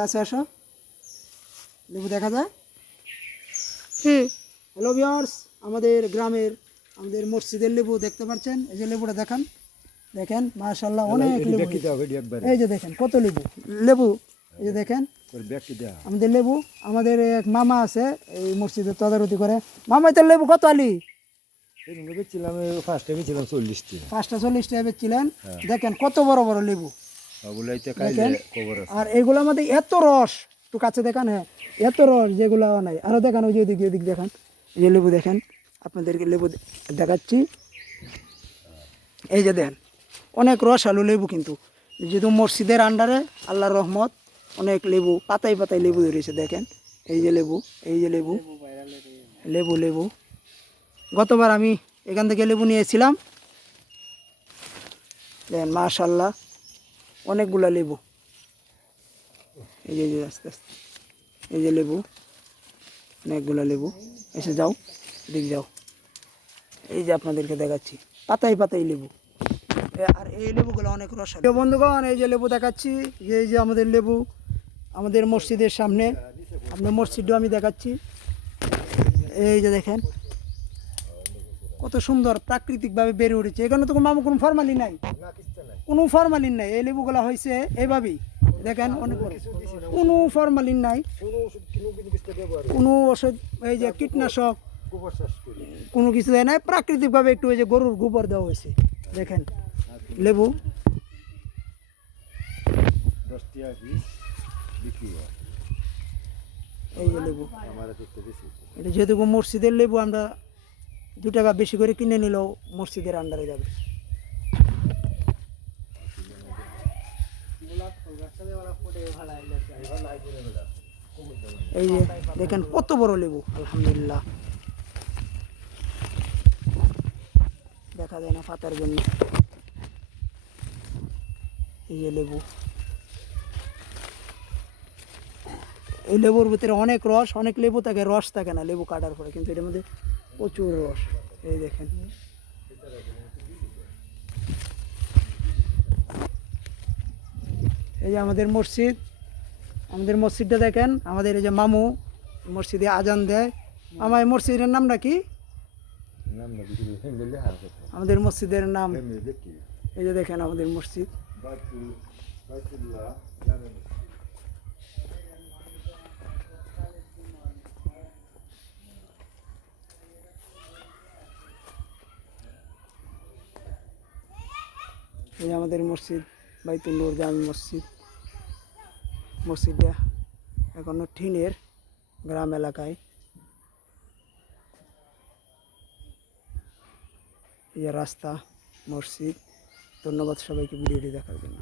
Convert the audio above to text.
কাছে আসো। লেবু দেখা যায় হুম। হ্যালো ভিওর্স আমাদের গ্রামের আমাদের মসজিদের লেবু দেখতে পাচ্ছেন? এই যে লেবুটা দেখান। দেখেন মাশাল্লাহ অনেক লেবু। এই যে দেখেন কত লেবু। লেবু এই যে দেখেন। আমাদের লেবু আমাদের এক মামা আছে এই মসজিদের তদারতি করে। মামা তোর লেবু কত আলি? বেচছিলাম ফার্স্টে বেচছিলাম চল্লিশটি। টাকা বেচছিলেন। দেখেন কত বড় বড় লেবু। আর এগুলোর মধ্যে এত রস একটু কাছে দেখান হ্যাঁ এত রস যেগুলো নাই। আরও দেখান ওই যে ওদিকে ওদিক দেখান এই যে লেবু দেখেন আপনাদেরকে লেবু দেখাচ্ছি। এই যে দেখেন অনেক রস আলু লেবু কিন্তু। যেহেতু মসজিদের আন্ডারে আল্লাহর রহমত অনেক লেবু পাতায় পাতায় লেবু ধরেছে দেখেন। এই যে লেবু এই যে লেবু লেবু লেবু। গতবার আমি এখান থেকে লেবু নিয়েছিলাম। দেখেন মাশাল্লাহ অনেকগুলা লেবু। এই যে আস্তে আস্তে। এই যে লেবু, অনেকগুলো লেবু। এসে যাও দিক যাও। এই যে আপনাদেরকে দেখাচ্ছি পাতাই পাতাই লেবু। আর এই লেবুগুলো অনেক রস বন্ধুগণ, এই যে লেবু দেখাচ্ছি, এই যে আমাদের লেবু, আমাদের মসজিদের সামনে। আপনার মসজিদও আমি দেখাচ্ছি। এই যে দেখেন, কত সুন্দর প্রাকৃতিকভাবে বেড়ে উঠেছে। এখানে তো কোনো মামু কোনো ফরমালি নাই। কোনো ফরমালিন নাই। এই লেবুগুলো হয়েছে এইভাবেই দেখেন অনেক কোনো ফরমালিন নাই। কোনো ওষুধ, এই যে কীটনাশক, কোনো কিছু দেয় নাই। প্রাকৃতিকভাবে একটু ওই যে গরুর গোবর দেওয়া হয়েছে। দেখেন লেবু। এই যে লেবু। যেহেতু মসজিদের লেবু, আমরা দু টাকা বেশি করে কিনে নিলেও মসজিদের আন্ডারে যাবে। এই যে দেখেন কত বড় লেবু। আলহামদুলিল্লাহ। দেখা যায় না পাতার জন্য। এই যে লেবু। এই লেবুর ভিতরে অনেক রস, অনেক লেবু থাকে, রস থাকে না লেবু কাটার পরে, কিন্তু এটার মধ্যে প্রচুর রস। এই দেখেন। এই যে আমাদের মসজিদ আমাদের মসজিদটা দেখেন আমাদের এই যে মামু মসজিদে আজান দেয়। আমার মসজিদের নাম না বিক্রি হেঙ্গেলে হার করতে আমাদের মসজিদের নাম। এই যে দেখেন আমাদের মসজিদ। এই আমাদের মসজিদ বাইতুল নূর জামি মসজিদ। মসজিদটা এখনও টিনের গ্রাম এলাকায়। ইয়ে রাস্তা মসজিদ ধন্যবাদ সবাইকে ভিডিওটি দেখার জন্য।